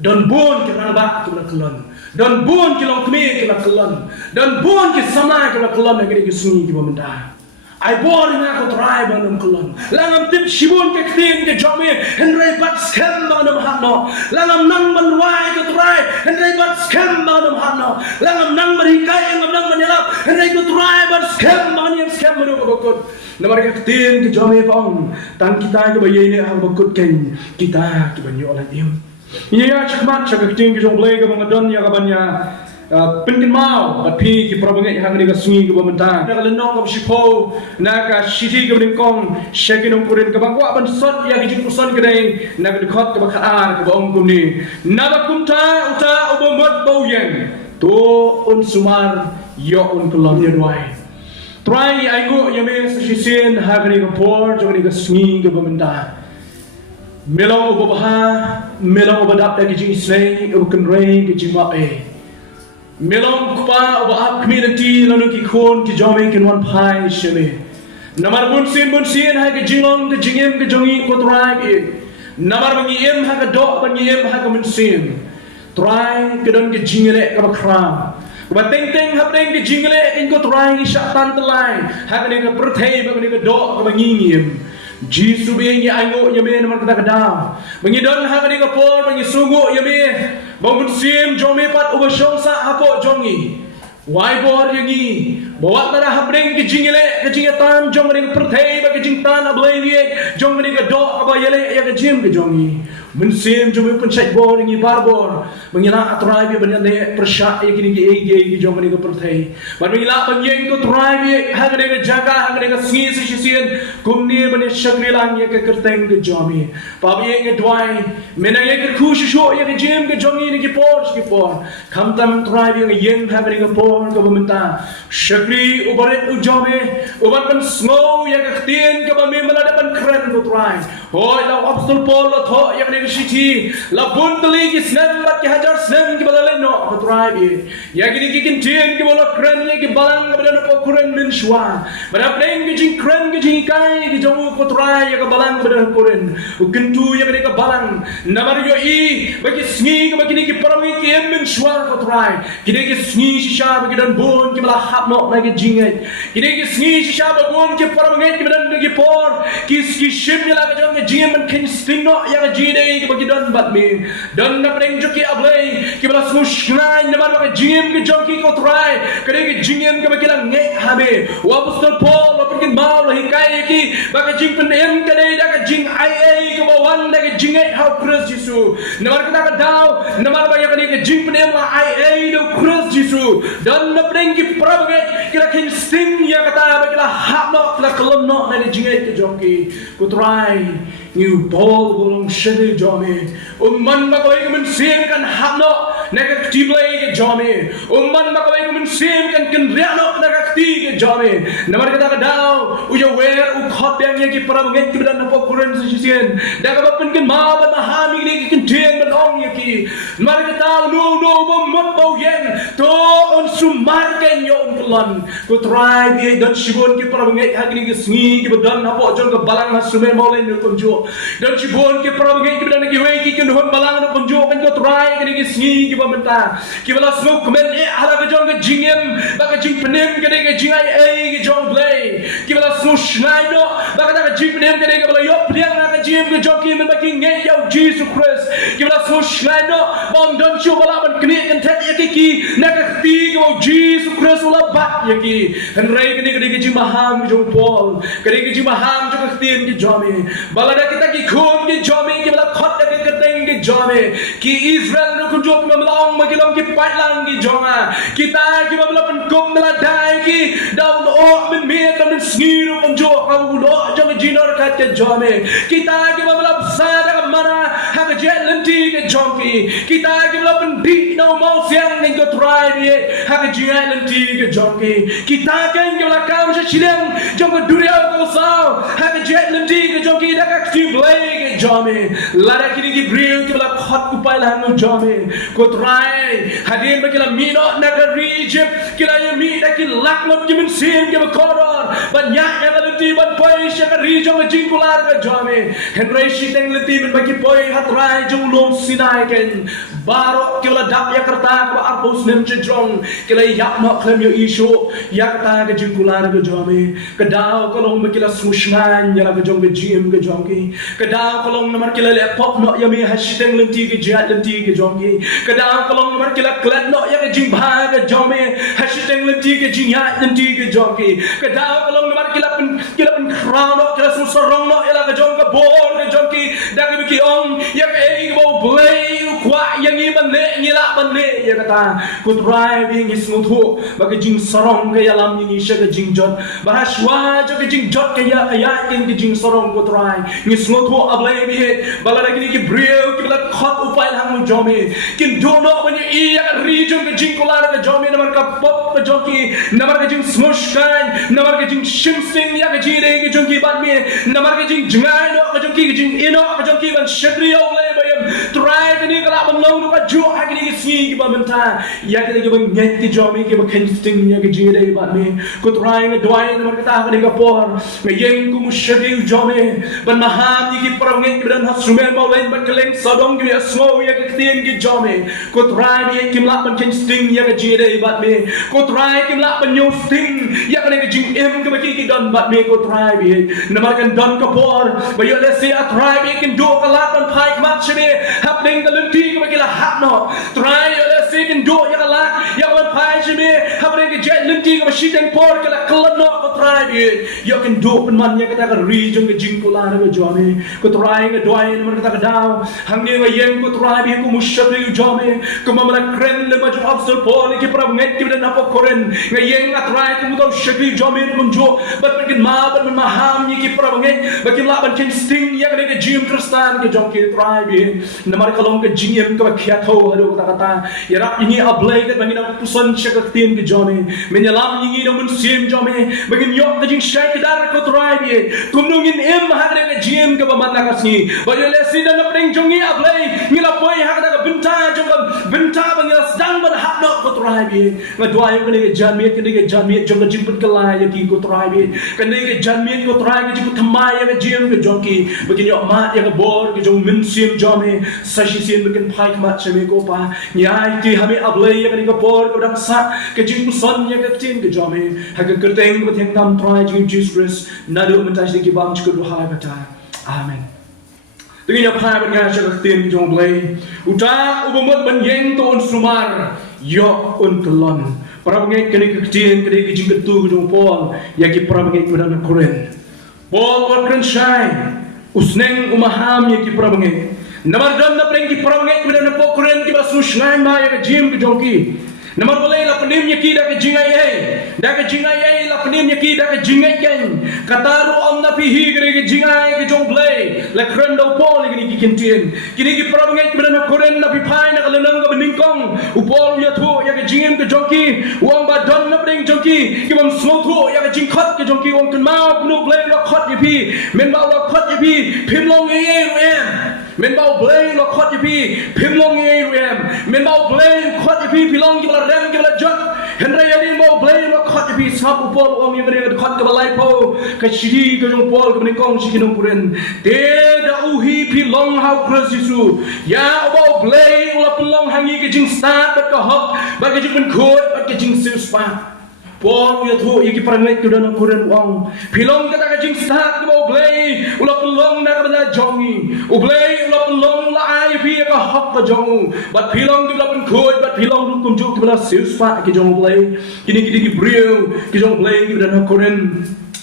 Don bun ke raba ke kelon. Don bun ke long kemi ke kelon. Don bun ke sama ke kelon ngari ke sungi ke benda. I bor na ko try banum kelon. Langam tip shibun ke tin ke jome henry bat scam banum hano. Langam nang ban wai ke try henry bat scam banum hano. Langam nang bari kai ngam nang manilap henry ke try bat scam banum scam banum bakut. Namar ke tin ke jome pong tan kita ke bayi ni hang bakut ken kita ke banyu oleh im. Ia cakap cakap ting ke jong blay ke bangadon ya kabanya. Penting mau, tapi kita perlu hang ni kesungi ke pemerintah. Nak lenong ke sipo, nak city ke bengkong, shakin umpurin ke bangwa ban sot ya ke jikusan ke dai, nak dekat ke bakar ke bang kumni. Nak kumta uta ubomot bauyeng, tu unsumar yo unkelom nyadwai. Try aigo yame sesisin hang ni ke por, jong ni kesungi ke pemerintah. Melang ubaha, melang ubadap ke jingisai, ukenrei ke jimape. Melong kupa oba community lalu ki kon ki jome ki wan pai sheme namar bunsin ha ke jingong ke jingem ke jongi ko tribe e namar bangi em ha ke do bangi em ha ke bunsin try ke don ke jingele ke bakram ba teng teng ha teng ke jingele in ko try ki shatan telai ha ke ke perthei ba ke do ke bangi ngiem Jisu biengi aingo yame namar kata kadam bangi don ha ke por bangi sungu yame bangun sim jome pat ubashong sa hapo jongi wai bor yangi bawa tara habreng ke jingetan jong ring perthei ba ke jingtan ablai ye jong ring do aba yele ya ke jim ke jongi mensim jome pencet bor ngi barbor mengila atrai bi banyan ne persya ye kini ke ege jong ring perthei ban mengila bangyeng ko trai bi ha ke jaga ha ke singi sisien kumni ban shakri lang ye ke kerteng ke jomi pa bi ye dwai mena ye ke khushu ye ke jim ke jongi ni ke por khamtam trai bi yeng ha ke por ke bementa shakri ubaret ujome ubat ban snow ye ke tien ke bami melada ban keren ko trai hoi la abdul pol la tho ye ke city la buntali ki snem bat ke hajar snem ki badale no ko trai bi ye ke ki kin tien ke bola keren ye ke balang ke badale ko keren min shwa bada pleng ke jing keren ke jing kai ke jomu ko trai ye ke balang ke badale keren ukentu ye ke balang namar yo I bagi sngi ke bagi ki parami ki em min shwa ko trai kini ki sngi shisha bagi dan bon ki bala hap no lagi jinget kini ki sngi shisha bagi bon ki paramnget ki dan ki por ki shim ni la ke jong ke jing men kin sting no ya ke jide ki bagi dan bat mi dan na preng joki ablay ki bala smush nai namar bagi jing ki jong ki ko trai kini ki jingem ke bagi la nge habe wa apostol paul wa pergi mau la hikai ki bagi jing pen em ke dai da ke jing ai ke bawan da ke jinget how Christ Jesu namar kita ke dau namar bagi kini ke jing pen em la ai do Christ Jesu dan na preng ki prabaget kila kin sting ya kata bagi la hap no la kolom no na jinget ke jong ki ko trai you Paul bolong shede jome man bakoy men sim kan hamno negative ke jome man bakoy men sim kan riano negative ke jome namar kata daw uja wer u khot yang ye ki paramnget ki dan po kuren sisien daga bapen kan ma ban mahami ni ki tien ban ong ye ki namar kata no mot bau yen to on sumar ken yo on kelon ko try bi dan shibon ki paramnget hagni ki sngi ki badan hapo jon ko balang hasume molen yo konjo dan cibon ke prabagai ke dan ke wei ki kendon balang no punjo kan ko try ke ni sngi ki pamenta ki bala smoke men ala ke jong ke jingem ba ke jing penem ke ke jingai ke jong play ki bala smush naido ba ke jing penem ke bala yo pliang na ke jing ke jong ki men ba ki nge yo Jesus Christ ki bala smush naido bom don chu bala ban kni kan tet ye ki na ke ti ke Jesus Christ la bat ye ki han rei ke jing maham jong Paul ke jing maham jong tien ki jome bala da kita ki khun ki jome ki bala khot ke keteng ki jome ki Israel no kun jom melong ma ki long ki pat lang ki jonga kita ki bala pen kum la dai ki daun o men me kan sngi no kun jo ka ulo jong jinor khat ke jome kita ki bala sa da mana ha ke jet lenti ke jonki kita ki bala pen bi no mau siang ning ko try ni ha ke jingai lenti ke jonki kita kan ki bala kam se chilem jong ko duria ko sao ha ke jet lenti ke jonki da ka play jome lara kini ki bring ki bala khot ku pai la no jome ko try hadin ba kila mino na ka Egypt kila ye mi da ki lak lo ki min sim ki ba koron ban ya ya ka lenti ban pai sha ka region ma jingkular ka jome henry shi teng lenti min ba ki poi hat rai jong lom sin Sinai ken baro kila dak ya kerta ba arbus nem chejong kila yak no klem yo isho yak ta ke jingkular ke jome kedao kolong kila smushman ya ke jong ke jim ke jong ki kedao kolong nomor kila le pop no ya mi hashtag lenti ke jat lenti ke jong ki kedao kolong nomor kila klat no ya ke jing bha ke jome hashtag lenti ke jing ya lenti ke jong ki kedao kolong nomor kila pen crown no kila sorong no ya ke jong ke bor ke jong ki dak ke ki ong ya ke bo play kwa yang ni ban le ni la ban le ya kata ku try being is muthu bagi jing sorong ke yalam ni sha ke jing jot bahaswa jo ke jing jot ke ya in ke jing sorong ku try ni smuthu ablay bi het bala lagi ni ki brio ki bala khot upai hang jome kin dono ban ye ya region ke jing kolar ke jome namar ka pop ke joki namar ke jing smush kan namar ke jing shimsing ya ke jire ke joki ban mi namar ke jing jangai no ke joki ke jing ino ke joki ban shakri oblay bayam try ke ni kala ban lo ka jo ha ke ni si ki ban menta ya ke ban ngai ti jome ke ba ken sting ya ke jire ban mi ku try ke doai namar ka ta ke ni ka por me yeng ku mushakri jome ban maham ni ki prangai ke dan hasumen mau lain ban keleng sadong ki asmo ya ke tien ki jome ku try bi kim la ban ken sting ya ke jire ban mi ku try kim la ban yo sting ya ke jing em ke ba ki don ban mi ku try bi namar kan don ka por ba yo le se a try bi ken do ka la ban pai mat chime happening ka lenti ke ba ki la hap no try yo le se ken do ya ka la ya ban pai chime happening ke jet lenti ke ba shi den por ke la klan no ku try bi yo ken do ban man ya ka ta ka region ke jing ko la na jome ku try ke doai namar ka ta ka daw hang ni yeng ku try bi ku mushri jome ku mamra kren le ma jo absol por ki pra nget ki dan apa koren ngayeng a try ku mo shri jome ku jo bat ken ma bat ma ham ni ki pra nget ba ki la ban ken sting ya ke jim kristan ke jom ki try bi namar kalong ke jing em ka khya tho haro ka kata ya rap ini ablay ke bangin aku pusan shak tin ke jome menyalam ni no mun sim jome bangin yok ke jing shai ke dar ko try bi kum nungin em ha ke jim ke ba man la kasni ba yo le si dan pring jongi ablay ni la poi ha ka binta jong binta bang ya sedang ban hak no ko try bi ngadwa yo ke janmi jong jim put kala ya ki ko try bi kan ke janmi ko try ke jing thamai ya jim ke jong ki bangin yo ma ya ke bor ke jong min sim jome sashi sim bangin pai ma cheme ko pa nyai ti hame ablay ya ke bor ko dang sa ke jing son ya ke tin ke jome ha ke kerteng ko theng tam try jing jesus christ na do mentai ki bang chku do ha kata amen dengan yang pernah berkata tin jong blay uta ubumut ban yeng to un sumar yo un kelon para pengen kene ketin kene jing ketu jong pol ya ki para pengen kudan koren pol war kren shai usneng umaham ya ki para pengen namar dam na preng ki para pengen kudan po koren ki basu shnai ma ya jim ki jong ki namar boleh la penim nya ki da ke jingai la penim nya ki da ke jingai ken kataru om na pihi gre ke jingai ke jong blay la krendo pol ni ki kintien kini ki pra ngai bena koren na pi pai na kalenang ka beningkong upol ya thu ya ke jingim ke jongki wong ba don na pring jongki ki bam smo thu ya ke jingkhot ke jongki wong kan mau nu blay la khot ya pi men ba la khot ya pi phim long ye em men bao blay lo khot ye pi phim long ye rem men bao blay khot ye pi pilong ki bala rem ki bala jot henry yadin bao blay lo khot ye pi sap upol ong ye bere khot ke balai po ka chidi ke jong pol ke ni kong sikinong puren te da uhi pilong how cross isu ya bao blay lo pilong hangi ke jing start bat ka hok ba ke jing ben khot ba ke jing sil spa Paul ya thu iki parangai tu dan kuren wang pilong kata ka jing start ke bao blay ulo pilong na ka bala jongi u blay ulo pilong la ai pi ka hok ka jongu bat pilong tu la ben khoi bat pilong ru kum ju ke bala sil spa ke jong blay kini ki brio ke jong blay ki dan kuren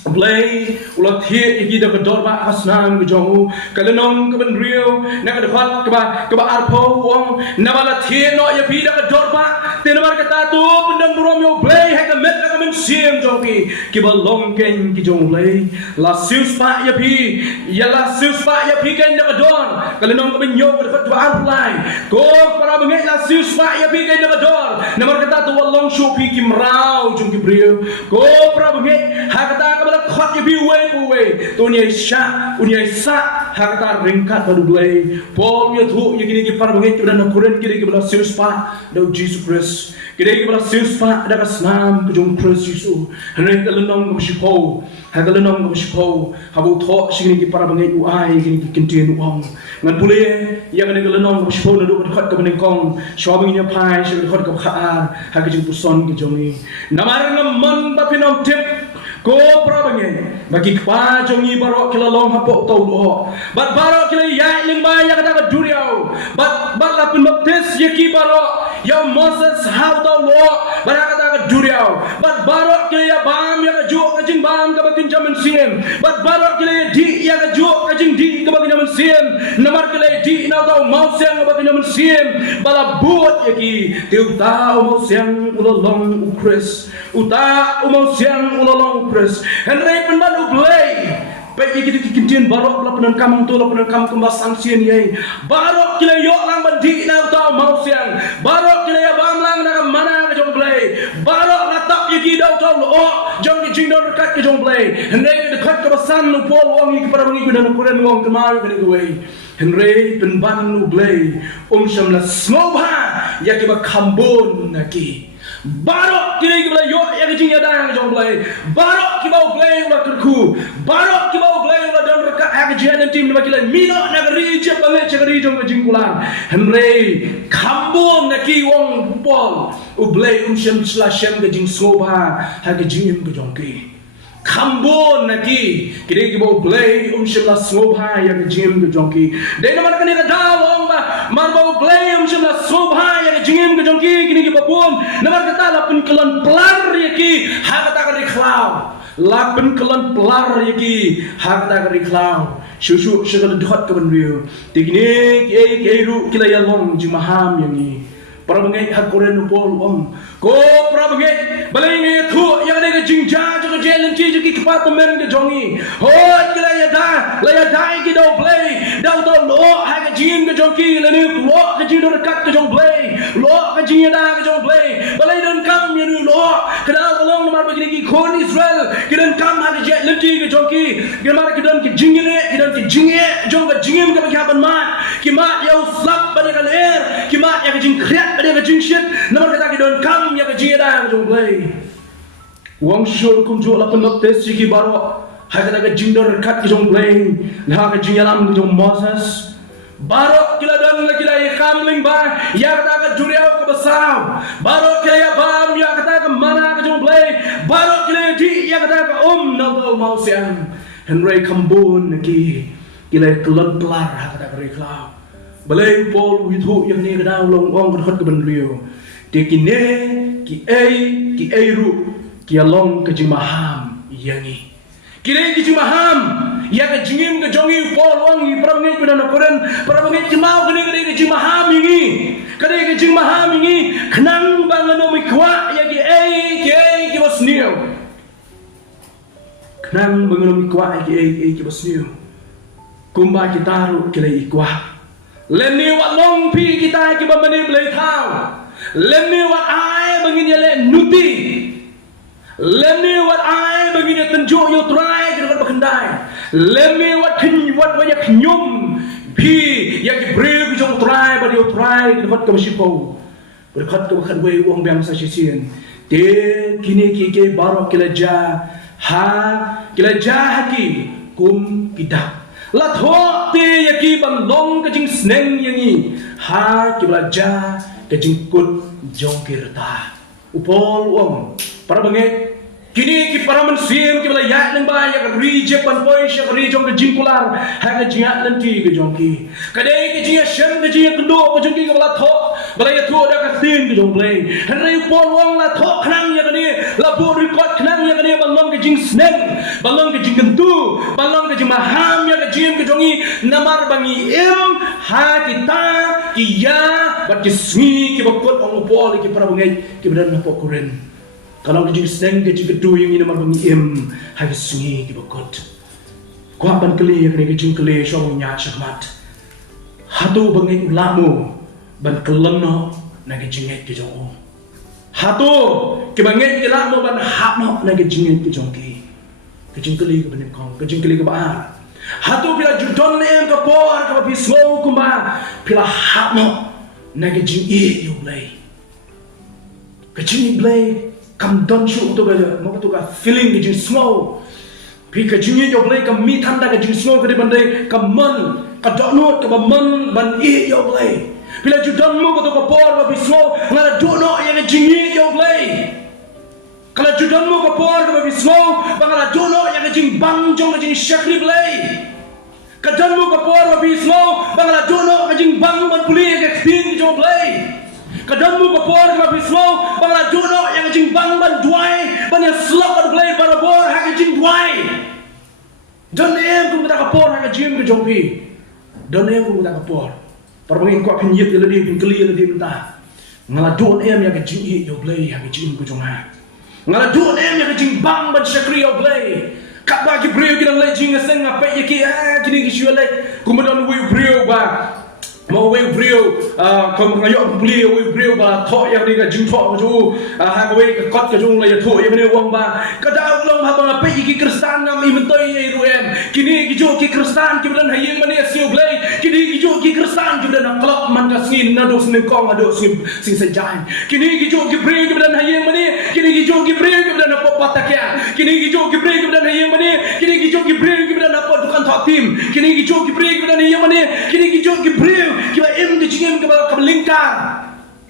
blay ulo thie iki da dor ba asnam ke jongu kalenong ke ben rio na ka khot ke ba arpo wang na bala thie no ya pi da dor ba te na kata tu pendan burom yo blay ha ka met ka men sim jongi ki ba long ken ki jong blay la sil spa ya pi ya la sil spa ya pi ken da dor kalenong ke ben yo ka ba arlai ko para bengai la sil spa ya pi ken da dor na kata tu long shu pi ki mrau jong ki brio ko para bengai ha kata ka khot ye bi we tunia sha unia sa hakta ringkat padu due pol ye thu ye kini ki par bangi ki dan kuren kini ki bala sius pa do Jesus Christ kini ki bala sius pa da kasnam ku jong Christ Jesus hene kalunong ko shipo hagalunong ko shipo habu tho sini ki par bangi u ai kini ki kintin uang ngan pule ye kini kalunong ko shipo na do khot ka baning kong shobing nya pai shi khot ka kha ha ki jong puson ki jong ni namar ngam man ba pinom tip ko prabange bagi kwa jongi barok kila long hapo tau lo bat barok kila ya ling ba ya kata duriau bat la pun baptis yaki barok ya Moses how tau lo bara kata duriau bat barok kila ya bam ya jo kajing bam ka bakin jaman siem bat barok kila di ya jo kajing di ka bakin jaman siem namar kila di na tau mau siang ka bakin jaman siem bala buat yaki tiu tau mau siang ulolong ukris uta mau siang ulolong Chris Henry penban ublay baik iki kikin barok la penan kamang tu la penan kam kembas sanksien ye barok kila yo lang bandi na tau mau siang barok kila ya bam lang na mana ka jong blay barok la tap iki dau tau lo jong ki jing don kat ki jong blay Henry dekat ka basan nu pol wong iki para ngi kudan kuren wong kemar ka ni we Henry penban ublay sham la smoba ya ki ba kambon naki barok kini kita yo ya kecing ya dah jong play barok kita play ulah kerku barok kita play ulah dan rekat ya kecing nanti ni kita mino negeri je banget negeri jong kecing pulang Henry kambon naki wong pol ublay sham slashem kecing soba ha kecing ke jong ki kambon naki kini kita play sham la soba ya kecing ke jong ki dai nama kani ka dalong ba mar ba play sham la soba ya kecing ke jong ki kini kita pun namar kata lapin kelon pelar yaki hakata ka rikhlaw lapin kelon pelar yaki hakata ka rikhlaw shushu shagal dhot ka banriu tikne ke ru kila ya long jimaham yangi para bangai hakoren pol om ko para bangai balinge thu yang ne jingja jo jelen ki ki department ke jongi ho kila ya da ki do play dau to lo ha ka jing ke jongi le ni lo ka jing do kat ke jong play lo ka jing da ke jong play balai don kam ya ni lo kada long mar bagini ki khon Israel ki don kam ha ke jelen ki ke jongi ki mar ki don ki jingile ki don ki jinge jong ka jingim ka ba ban ma ki ma ya slap ba ka ler ki ma ya ka jing kriat ada ka jing shit namar kata ki don kam ya ka jing da ka jong play wang shur kum jo la penok tes ki baro ha kata ka jing dor kat ki jong play na ka jing yalam ki jong Moses baro kila don la kila kamling ba ya kata ka juriau ka basaw baro kila ya bam ya kata ka mana ka jong play baro kila di ya kata ka na do mau siang Henry kambon naki kila kelon pelar ha kata ka reklau balai pol withu yang ni kada long ong kan ka ban rio de kine ki ai ru ki along ka jimaham yangi kire ki jimaham ya ka jingim ka jongi pol wang i prangai ku dan koren prangai jimau kini ka jimaham yangi kada ka jimaham yangi khnang bangano mi kwa ya ki bosnio khnang bangano mi kwa ki bosnio kumba kita ru kile ikwa lemni wat long pi kita ki bamani blai thau lemni wat ai bangin ya le nuti lemni wat ai bangin ya tenjo yo trai ki dekat bakandai lemni wat ya knyum pi ya ki bril ki jong trai ba yo trai ki dekat ka masipo berkat ka bakan we wong bang sa sisien de kini ki ke barok kila ja haki kum kidak la tho te yaki ban long ka jing sneng yangi ha ki bla ja ka jing kut jong kirta upol wong para bange kini ki para mansiem ki bla ya nang ba ya ka reject pan poi sha ri jong ka jing kular ha ka jing lan ti ka jong ki ka dei ki jing shem ka jing kendo ka jong ki ka bla tho bla ya tho da ka tin ka jong play han ri upol wong la tho khnang ya ka ni la bu record khnang ya ka ni ban long ka jing sneng ban long ka jing kentu ban long ka jing maham ya ka jing ka jongi namar bangi ha kita ki ya bat ki smi ki bakot ong upol ki para bangai ki badan na pokuren kalau ki jing sneng ki jing kedu yang namar bangi ha ki smi ki bakot ko ban kli ya ki jing kli shong nya shakmat hatu bangai ulamu ban keleno na ki jing ki jong hatu ki bangai ulamu ban hapno na ki jing ki jong ki kejing keli ke benim kong kejing keli ke ba hatu bila judon em ke por ke bi slow kumba bila hatno na kejing yo play kejing play kam don shu to ga mo to ga feeling kejing slow pi kejing yo play kam mi thanda kejing slow ke de bandai kam man ka donot ka man ban yo play bila judon mo ko to ka por ka bi slow ngala dono ya kejing yo play kalau judon mo ko por ka bi slow bangala dono ya kejing bang jong kejing shakri play kadang mo ka por ka bi slow bangala dono kejing bang ban puli ka pin jong play kadang mo ka por ka bi slow bangala dono ya kejing bang ban duai ban ya slap ban play para bor ha kejing duai don em ko ta ka por ha kejing ke jong pi don em ko ta ka por para bangin ko pin yet le di pin kli le di menta ngala don em ya kejing yo play ha kejing ko jong ha ngala don em ya kejing bang ban shakri yo play kat bagi brio kita lek jing ngaseng apa ya ki kini ki shua lek kemudian we brio ba mau we brio kom ngayok beli we brio ba thok yang ni ka jing thok ju ha we ka kot ka jung la ya thok ya ni wang ba ka da long ha bang apa ya ki kristan ngam i mentoi ai ru em kini ki jo ki kristan ki bulan hayeng mani siu blai kini ki jo ki kristan ki bulan klok man ka singin na do sing kong ado sing sajai kini ki jo ki brio ki bulan hayeng mani kini ki jo ki brio ki bulan apa patakya kini ki jo ki brio ki bulan hayeng mani kini ki jo ki brio ki bulan apa dukan thok tim kini ki jo ki brio ki bulan hayeng mani kini ki jo ki brio kiba em ke jingem kiba lingkar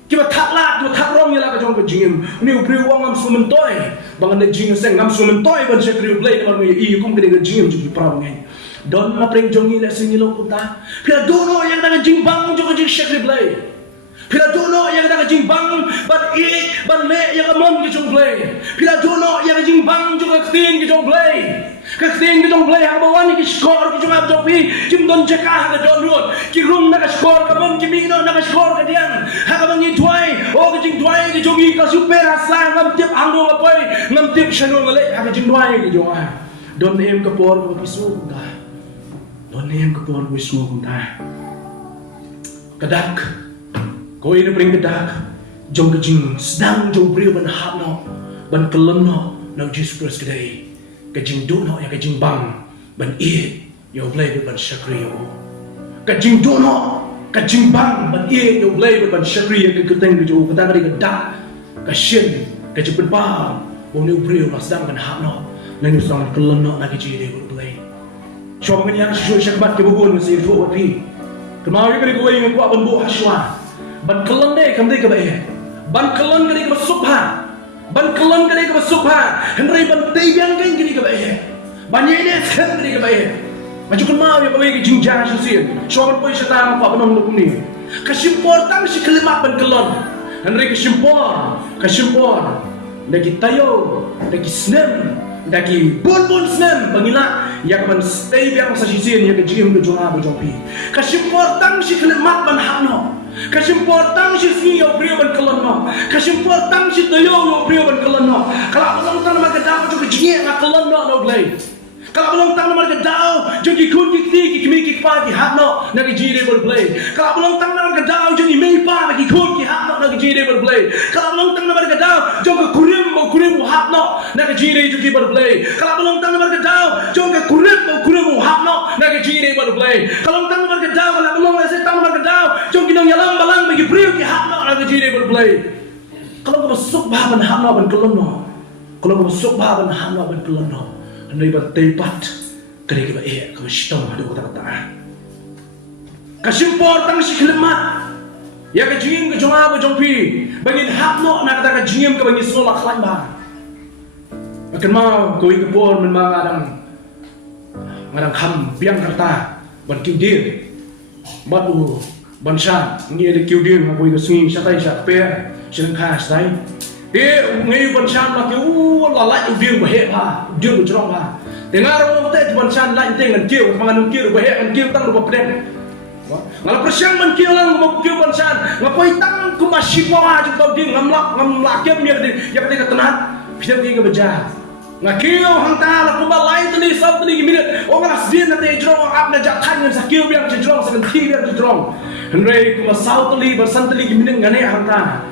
kiba thaklat do thakrong yala ka jong ke jingem ni ubri wang am sumentoi bangan de jing seng ngam sumentoi ban sekri play ban i kum ke de jingem ju pra ngai don ma preng jong ni le sing lo puta pila dono yang da jing bang jo ke jing sekri play pila dono yang da jing bang ban i ban le yang amon ke jong play pila dono yang jing bang jo ke tin ke jong play Kasih kita play hang bawan ni skor kita cuma topi kim don cekah ke don road ki room nak skor kaman ki bigno nak skor ke dian ha kaman ni tuai oh ke jing tuai ke jogi ka super asa ngam tip anggo ngapai ngam tip shano ngale ha ke jing tuai ke jo don em ke por ko pisu ta don em ke por pisu ta kadak ko ini pring kadak jong ke jing sedang jong bri ban hapno ban kelemno nang Jesus Christ kedai kajing dono ya kajing bang ban yo play ban shakri yo kajing dono kajing bang ban yo play ban shakri ya ke keteng ke jo kata dari kedak ka shin ka jepun pa bo ni brio mas dang kan hapno nang ni song kelono na ke ji de play so ban yang shu shakbat ke bugun si fu pi kemau ke ko ing ko ban bu haswa ban kelon de kam de ke bae ban kelon ke subha ban kelon kali ke subha henry ban tiang kan kini ke bae ban yene kan kini ke bae maju kan mau ya bae ke jingjang sih shower poi setan apa benong lu ni kesimpor tang si kelimat ban kelon henry kesimpor lagi tayo lagi snem lagi bon snem bangila yang ban stay biang sa sisin ya ke jim ke jonga bo jopi kesimpor tang si kelimat ban hapno kesimpor tang si yo brio ban kelon no kesimpor tang si tayo yo brio ban kelon no kalau belum tang ma ke daw jo ke jinge na kelon no blay kalau belum tang ma ke daw jo ki kun ki ti ki mi ki pa ki hat no na ke jire ban blay kalau belum tang ma ke daw jo ni mi pa ki kun ki hat no na ke jire ban blay kalau belum tang ma ke daw jo ke kurim hat no na ke jire jo ki ban blay kalau belum tang ma ke daw jo ke kurim hat no na ke jire ban blay kalau tang ma ke daw kalau belum se tang ma ke daw jo ki nong yalang balang bagi brio ki hat no na ke jire ban blay kalau ko masuk ba ban hat no ban kelon no kalau ko masuk ba ban hat no ban kelon no andai ban tepat kare ke ba ko stong ado kata kasimpor tang si kelemat ya ke jing ke jonga ba jongpi bagi hat no na kata ke jing ke bagi sola klan ba makan mau ko ke por men ma ngadang kham biang karta ban kiudir batu bansa ni ada kiudir ma ko ke swing satai sa pe sing khas dai ngai bansa la ke la la udir ba he ba udir ba jrong ba dengar mo te bansa la inte ngan kiu mangan kiu ba he ngan kiu tang ba pren ngala persiang man kiu lang ba kiu bansa ngapoi tang ku masih pa ju tau ding ngamlak ke mi ya ke tenat bisa ke beja ngakiu hangta la ku ba lai tani sab tani minute o ngala sin na te jrong ap na ja khan sa kiu biang jrong sa kan ti biang jrong henry ku ma sautli ba santli minute ngane hangta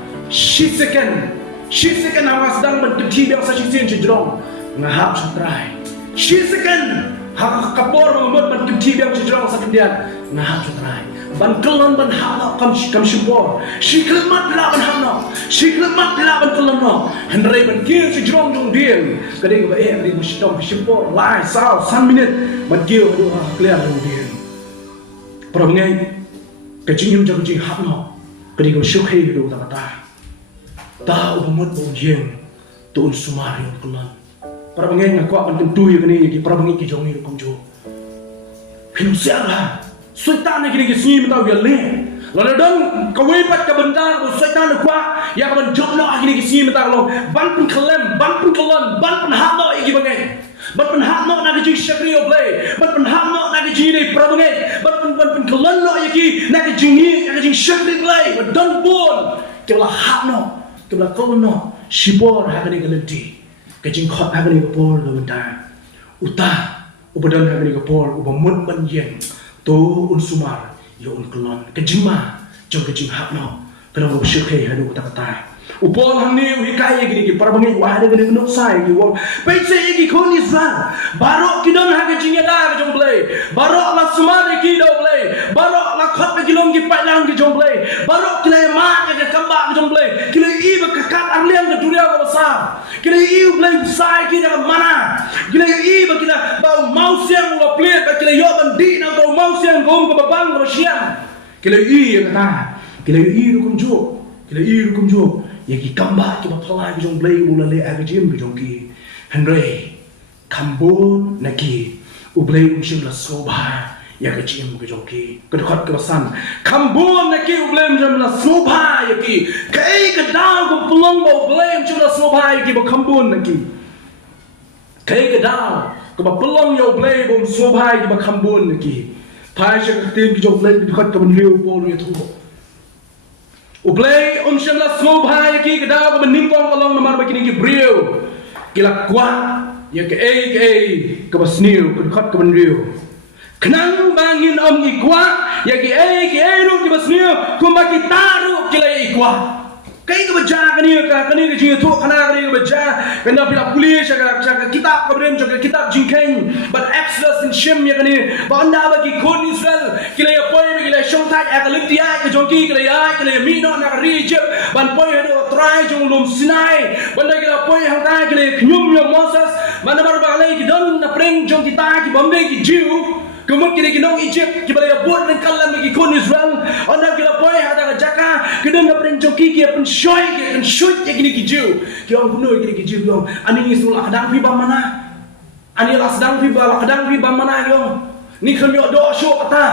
She second awas dang ban ti biang sa sin jrong ngahap sa try Shisikan hak kapor mamut ban kimti biang sejrong sakindian ngah jutrai ban kelon ban hak kam shimpor shiklemat la ban hamno shiklemat la ban kelon no hendrai ban kir sejrong jong dien kadang ba ri mustom shimpor lai sao san minute ban kir do clear jong dien pramngai kajing jong jing hak no kadang shuk he do ta ubamut bo jeng tun sumari kelon para pengen ngaku akan tentu ya kini ki para pengen ki jongi kum jo hinum siara sultan ni kini sini mentau ya le lalu don kawai pat ka benda ko sultan kwa ya ka ban jom no kini sini mentau lo ban pun kelem ban pun kelon ban pun hak no iki bangai ban pun hak no na ki shakri o play ban pun hak no na ki ni para pengen ban pun kelon no iki na ki jingi na ki shakri play ban don bon kela hak no kela kelon no shibor hak ni galenti kajing khot agni ko por lo benda uta ubadan agni ko por ubamut ban yen to un sumar yo un klon kajing ma jong kajing hak no kalau lo syukhe hadu kata upol hamni wikai gini ki parbangi wa de gini no sai ki wo pese ki kon Israel barok ki don ha kajing da ka jong play barok la sumar ki do play barok la khot ki long ki pai lang ki jong play barok ki le ma ka kamba ki jong play ki le i ba ka kat arliang ka dunia ko besar kila iu play sai kila mana kila iu kila bau mau siang lo play kila yo bandi na bau mau siang gom ko babang ko siang kila iu kata kila iu kum jo ya ki kamba ki ba phala ki jong play ula le aga jim ki jong ki henry kambon na ki u play shim la soba ya ka jim ki jong ki ka khot ka san kambon na ki u play shim la soba ya ki kai ka daw ko pulong bo play shim la soba ya ki ba kambon na ki kai ka daw ko ba pulong yo play bo soba ya ki ba kambon na ki phai sha ka tim ki jong play ki khot ka ban riu bo lu ya thu u play shim la soba ya ki ka daw ko ban ning kong along na mar ba ki ni ki brio kila kwa ya ka ka ba sniu ko khot ka ban riu kenang bangin ikwa ya ki ru ki basniu kuma ki taru ki la ikwa kai ka baca kani ka ji tu kana kani ka baca kana pila pulis ka kitab ka brem ka kitab jingkeng but Exodus and Shem ya kani ba anda ba ki kon Israel ki la ya poi ki la shong tai ka lipti ai ka jonki ki la ya mi no na ka Egypt ban poi do try jong lum Sinai ban ki la poi hang tai ki la knyum yo Moses man bar ba lai ki don na preng jong ki ta ki bombe ki jiu kemudian kita kinong Egypt kita boleh buat dengan kalam bagi kon Israel anda kita boleh ada jaka kita nak perencoki kita pen shoot ya kini kiju kita orang kuno kini kiju kita ani Israel kadang pi bamana ani lah sedang pi bala kadang pi bamana kita ni kami doa show kata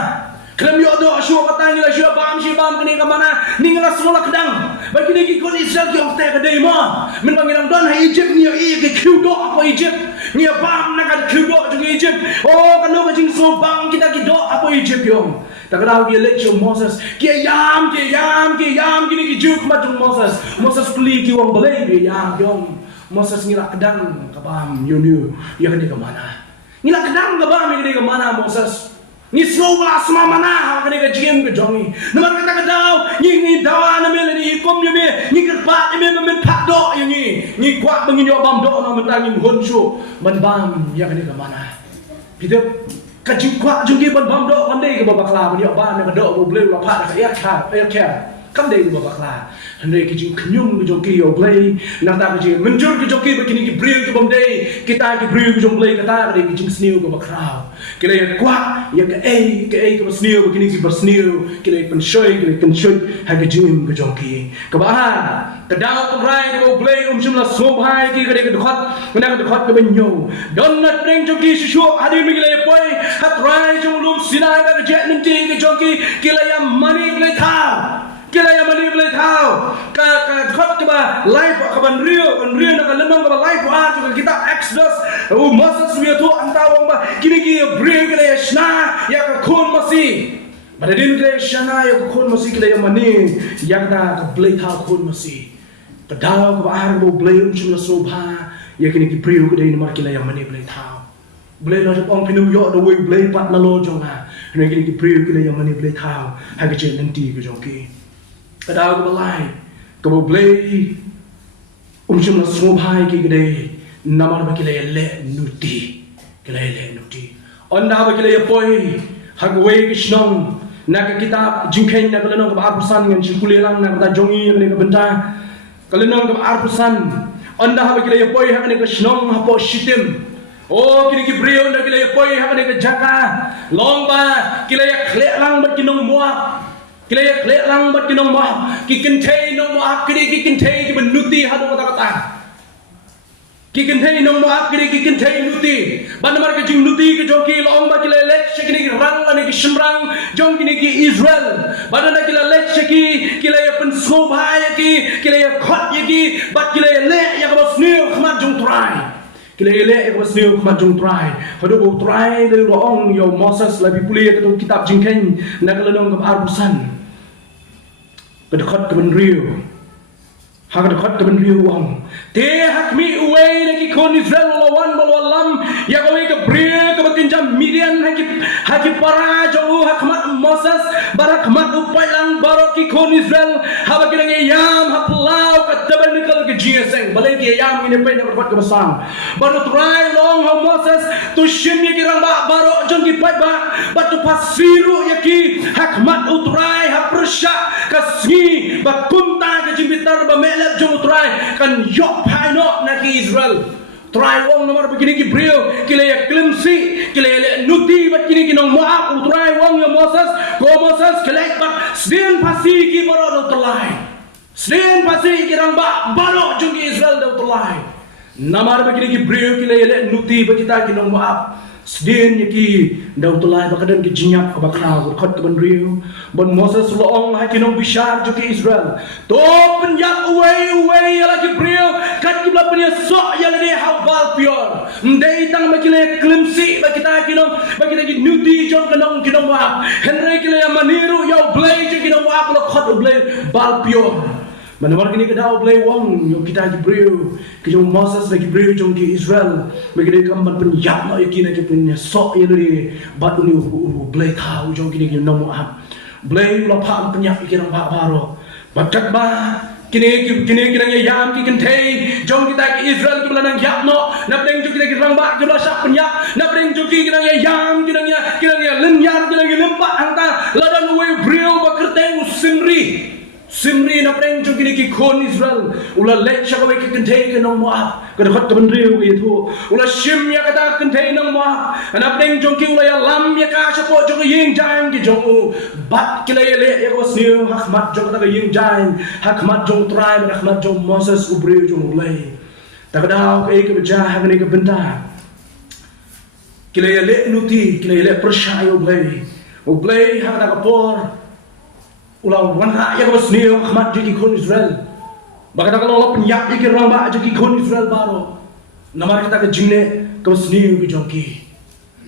kami doa show kata ni lah show bam si bam kini kemana ni lah semua kadang bagi ni kon Israel kita tak ada iman men panggil don hai Egypt ni ke kyu doa apa Egypt ni bam nak ada kyu doa juga Egypt oh kalau kajing so bang kita apa Egypt yong tak ada dia lecture Moses kia yam kini kijuk macam Moses beli ki wong belai dia yam yong Moses ngira kedang kabam yonu ya kene ke mana ngira kedang kabam ya kene ke mana Moses ni slow blast mana kene ke jim ke jongi nama kata kadau ni dawa na mele ni kom ni kerbat ni men pak do ni kuat bangin yo bam do na mentang ni honshu man bam ya kene ke mana kita kajing kuat jungi ban bam do kan dei ke babakla ban yo ban me do bo bleu la pha ka ya kha kan dei babakla handai kajing knyum ke joki yo blei na ta kajing menjur ke joki begini ki bril ke bam dei kita ki bril ke jong blei kata dei kajing sniu ke bakra kile ya kuat ya ke ke sniu begini ki bersniu kile pen shoy kile pen shoy ha kajing ke joki ke bahan kedau pengrai ke blei shimla sobhai ki ke dekat mena ke dekat ke benyo don na treng joki shu adi mi kile poi hat rai jong lum Sinai ka jet nanti ke joki kile ya mani blei thau ka khot ke ba life ka ban rio na ka lemong ka ba life wa ka kitab Exodus Moses wi tu antawang ba kini ki bring ke ya shna ya ka khon masi badin ke shna ya ka khon masi ke ya mani ya ka blei thau khon masi kadau ka ba har bo blei shimla sobha ya kini ki bring ke ni mar ke ya mani blei thau blei na ong pinum yo do we blei pat na lo jonga ni kini ki bring ke ya mani blei thau ha ke chen nanti ke jonki kadau ka balai ka bo blei shimla sobha ki gede namar ba ke le nuti Kila ele nuti. Onda ba kila ya poi hagwe kishnong nak kitab jingkhen nak lenong ka arpusan ngan chikulelang nak ta jongi ne ka benta kalenong ka arpusan onda ba kila ya poi hak ne ka shnong hapo shitim. Oh kini kibriyo na kila ya poi hak ne ka jaka long ba kila ya khle lang bat kinong muap. Kila ya khle lang bat kinong muap ki kintei nong muap kini ki kintei ki benuti hadu kata-kata. Kikintay nong moak kini kikintay nuti. Banamar ke jing nuti ke joki long ba kila lek shekini rang ane ki shimrang jong kini ki Israel. Banana kila lek sheki kila ya pensubha ya ki kila ya khot ya ki bat kila ya lek ya kabas niu khmat jong try. Kila ya lek ya kabas niu khmat jong try. Hadu ko try dari loong yo Moses labi puli ya ketu kitab jingken nak lenong ke arbusan. Kedekot ke benriu. Hak dekat ke benriu wang. Te hak mi uway na ki kon Israel lawan balwalam ya kaway ke bria ke bakinjam Midian haki para jauh hakmat Moses barak mat upay lang barok ki kon Israel haba kinang yam haplaw kataban nikal ke jieseng balay ki yam ini pay na berbuat ke besang baru try long ha Moses tu shim ya kirang ba barok jon ki pay ba batu pasiru ya ki hakmat utray haprusha kasngi bakunta ke jimbitar ba melep jong utray kan yok Painok naki Israel. Try wong nomor begini ki brio kila ya klimsi kila ya nuti bat kini kinong Moab try wong ya Moses ko Moses kelek bat sedin pasi ki baro do telai. Sedin pasi kirang ba baro jung Israel do telai. Namar begini ki brio kila ya nuti bat kita kinong Moab. Sedin yaki daw tulay bakadan ki jinyap abakra khot ke benriu bon Moses loong ha kinong bishar jo ki Israel to penyak uway ala ki brio kat ki bla penya so ya le ha bal pior ndei tang makile klimsi bakita kinong bakita ki nuti jo kinong wa henry kile ya maniru yo blay jo kinong wa lo khot blay bal pior manamar kini kedau blay wong yo kita ki brio ki jo Moses ki brio jo ki Israel begini kamban penyak no yakina ki punya sok ya le bat uni blay thau jo kini ki nomo am blay lo pha penyak ki rang ba baro bakat ba kini kirang yam ki kentei jong kita ki Israel ki belanang yap no na breng jo kita ki rang ba ki sak penyak na breng jo ki kirang yam kirang ya lenyar kirang ya lempak angta ladan we brio ba kerteng Simri na preng jo kini ki kon Israel ula lek shakawe ki kentei ke nong Moab kada khat ka benriu ke itu ula shim ya kata kentei nong Moab na preng jo ki ula ya lam ya ka shapo jo ying jang ki jo bat kila ya le ya ko siu hakmat jo kata ying jang hakmat jo tribe hakmat jo Moses ubriu jo mulai takadaw ke beja hagni ke benta kila ya le nuti kila ya le pershayo blay hakata kapor ulang wana ya bos ni Ahmad jadi kon Israel bakal kalau penyak ikir ramba jadi kon Israel baru namar kita ke jingne ke bos ni ke jongki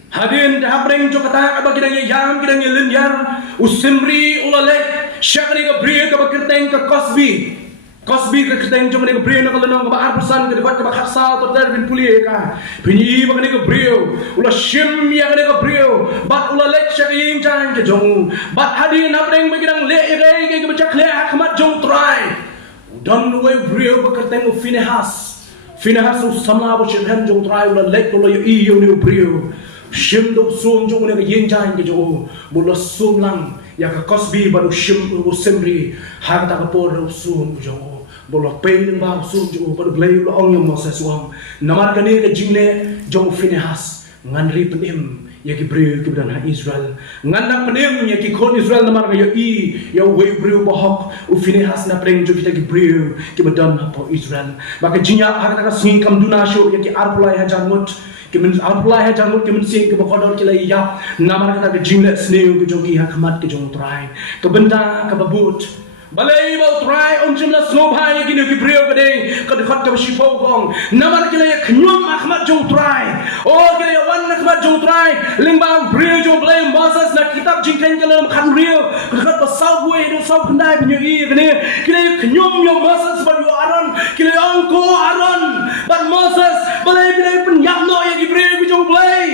hadin dah breng jo kata ka bagidang yam kidang linyar usimri ulale syakri ke bri ke bakirteng ke Cosby ke keteng jo ke bri na kalonong ke arpusan ke dekat ke bakhasal to dar bin puli ka bini bagani ke bri ula shim ya ke bri bat ulale syakri ing jang ke jong bat hadin abreng bagidang le ke bacak le Ahmad jong try dan we bri bakirteng Finehas sama bo shirhan jong try ula le ko yo i yo ni bri shim do sum jong ne ing jang ke jo bulo sum lang ya ka Cosby baru shim usimri har ta ka por sum jong bolok pay ng ba sum jo baru blay lo ong yung Moses wang namar kani ka jingle jong Finehas ngan penim ya ki brio ki bidan Israel ngan nak penim ya ki kon Israel namar ka ya we brio bahok u Finehas na preng jo kita ki brio ki bidan po Israel maka jinya har ta ka sing kam duna show ya ki arpulai ha jangut ki min arpulai ha jangut ki min sing ki bakodor ki lai ya namar ka ta jingle sneu ki jo ki hakmat ki jong try ka benda ka babut balai bau try on jumlah snobhai gini ki brio gede kad khat ka shipo gong namar kila ya knyum Ahmad jong try oh kila ya wan Ahmad jong try lingba brio jong blame Moses na kitab jingken kalam khan rio kad ba saw gue do saw khandai binyo i gini kila ya knyum yo Moses ba yo Aaron kila ya angko Aaron but Moses balai penyak no ya ki brio jong blay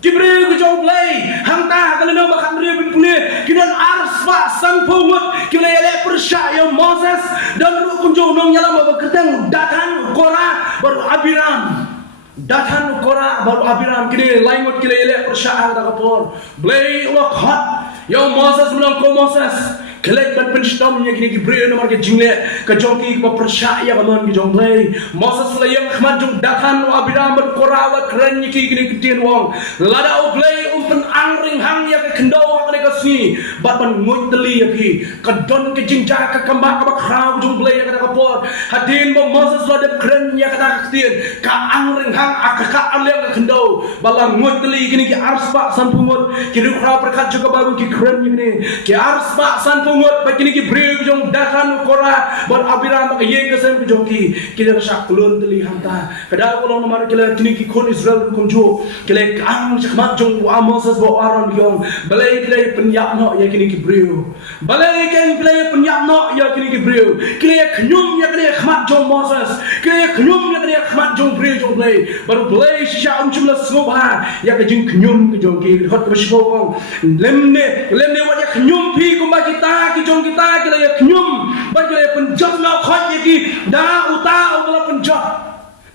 Kibril ko jong play hangta kalino bakan rio bin puli kinan arsfa sang pungut kila ele persya yo Moses dan ru kunjung nong nyala ba kerteng datan Korah baru Abiram Dathan kora baru Abiram kini laingot kile ile persyaah tak kapor. Blay ulah khat. Yang Moses bilang ko Moses. Kelek ban penstom nya kini Gibril nomor ke jingle ke jongki ke persyaah kaman ke jong blay. Moses layang khmat jong Dathan Abiram ban kora wa keren nyiki kini ketien wong. Lada o blay pen angring hang ya ke kendo kene ke sini. Bat ban ngoit teli ya ki. Kedon ke jinja ke kembak ke kraw jong blay ya ke kapor. Hadin bo Moses lada keren ya ke ketien. Ka angring hang akak alem ke kendo. Balang ngoit teli kini ki arspa san pungot. Kini kraw perkat juga baru ki keren ni. Ki arspa san pungot bakini ki breu jong Dathan kora bar Abiram ke ye ke sem jong ki kila sak kulun teli hanta kada kolong nomor kila kini ki kon Israel kunjo kila kang sakmat jong Moses bo Aaron yong balai play penyap no ya kini ki breu balai kan play penyap no ya kini ki breu kila knyum ya kila khmat jong Moses kila knyum ya kila khmat jong breu jong play baru play sisa jumlah semua ya ke jing knyum ke jong ki hot ke sibong lemne wa ya knyum pi ko ba kita ki jong kita kila ya knyum bagi ya penjat na khot ya ki da uta ulah penjat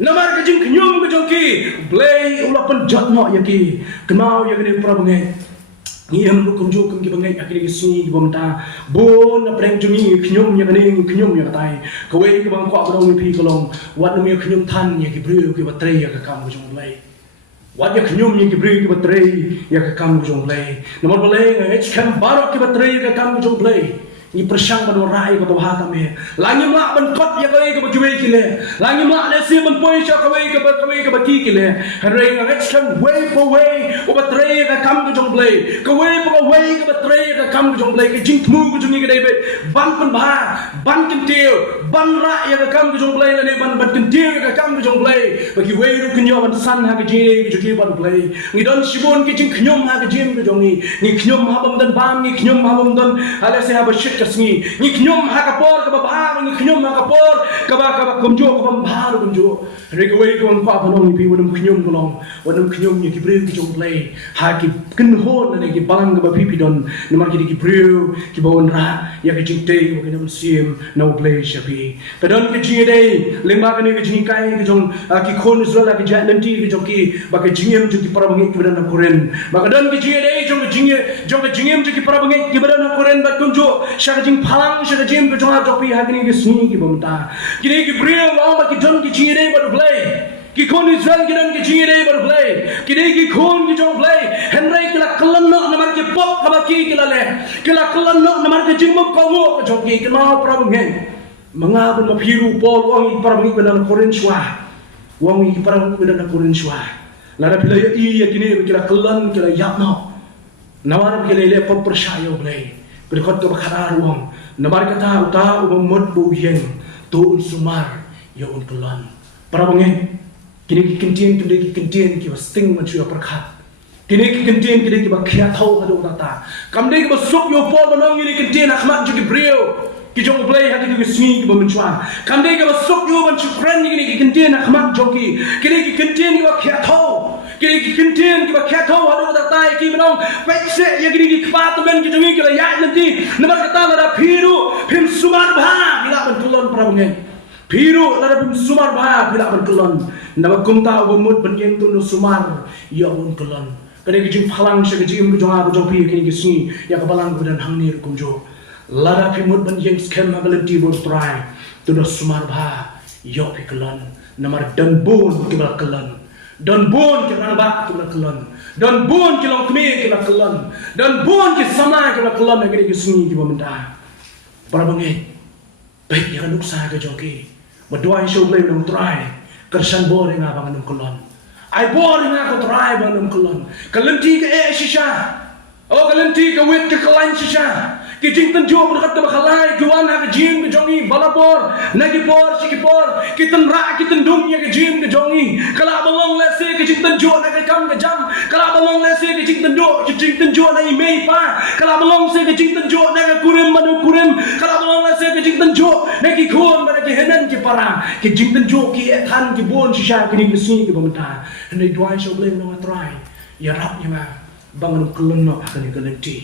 namar ke jing knyum ke jong ki blay ulah penjat no ya ki kenau ya kini prabangai ngiem lu kunju kum ki bangai akini sini bomta bon na preng jungi knyum ya kini knyum ya tai kawe ke bang ko abang pi kolong wat me knyum tan ya ki bru ki batrai ya ka kam jong blay wat ya knyum ya ki bru ki batrai ya ka kam jong blay namar blay ngech kam barok ki batrai ya ka kam jong blay ni persang ban rai ko bah kami langi mak ban kot ya kawai ke bagi kile langi mak le si ban poi cha kawai ke bagi kile hare ngach kan way for way o batrai ka kam ko jong blay kawai po way ke batrai ka kam ko jong blay ke jing thmu ko jong ni ke dai ban ban ban kin tiu ban ra ya ka kam ko jong blay le ban kin tiu ka kam ko jong blay bagi way ru kin yo ban san ha ke ji ke ji ban blay ni don sibon ke jing knyom ha ke jim ko jong ni knyom ha bam dan bam ni knyom ha bam dan ala se ha ba shit ni knyum hakapor ka babhar ni knyum hakapor ka ba kumjo ka babhar kumjo rek wei ko pa phanom ni pi wonum knyum kolong wonum knyum ni ki breu ki jong play ha ki kin hon ne ki balang ka ba pi don ni mar ki breu ki bawon ra ya ki jing te ko kinam sim no play shapi ka don ki jing dei lemba ka ni ki jing kai ki jong ki khon Israel ki ja nanti ki jong ki ba ki jingem ki parabangi ki badan koren ba ka don ki jing dei jong jingem ki parabangi ki badan koren ba kumjo sha jing halang sha jim ke jonga topi hakini ki suni ki bomta kini ki breu ma ki jon ki jire ba play ki kon Israel ki don ki jire ba play kini ki kon ki jong play henry ki la kalan no namar ki pop ka ba ki la le ki la kalan no namar ki jim ko mo ka jong ki ma problem ngen manga ba phiru pol wang i parang ni na koren shwa wang i parang ni na koren shwa la ra pila i ya kini ki la kalan ki la yap no nawar ki le pop pershayo play berkot ke bakar uang nabar kata uta umut bu yen tu sumar ya un kelan para bangen kini ki kentien ki basting machu perkhat kini ki kentien ki bakya thau hadu tata kamde ki basuk yo pol banong ni kentien akhmat ju ki breu ki jong play hadi ki sini ki bamenchwa kamde ki basuk yo ban chukran ni ki kentien akhmat joki kini ki kentien ki bakya thau kini ki kentien ki bakya thau hadu tata ki banong pekse ya kini ki kpat men ki jongi ki la ya nanti namar kata la phiru phim sumar bha bila ban kulon prabangen phiru la phim sumar bha bila ban kulon nama kumta umut ban yeng tu sumar ya un kulon kene ki jing phalang se ki jing jonga ko jopi kini ki sini ya ka balang dan hangni kumjo la phimut ban yeng skem ability bo try tu sumar bha ya pi kulon namar dan bon ki bal kulon dan bon ki raba ki bal kulon dan bon ki long kme ki la kulon dan bon ki sama ki la kulon ngene ki sini ki bomenta para bangai baik ya kanuk sa ka joki badwa show blame nong try kersan boring nga bangan ng kulon ay boring nga ko try bangan ng kulon kalanti ka shisha o kalanti ka wit ka kalan shisha ki jing tan jo berkat ka bakhalai guan ha ka jim ka jongi balapor nagipor sikipor ki tan ra ki tan dung ya ka jim ka jongi kala balong le se ki jing tan jo na ka kam ka jam kala balong le se ki jing tan do ki jing tan jo na i mei pa kala balong se ki jing tan jo na ka kurim manu kurim kala balong le se ki jing tan jo na ki khon ba ki henan ki para ki jing tan jo ki than ki bon shisha ki ni si ki bamta nei dwai so blame no try ya rap ya bangan kulon no akani kalanti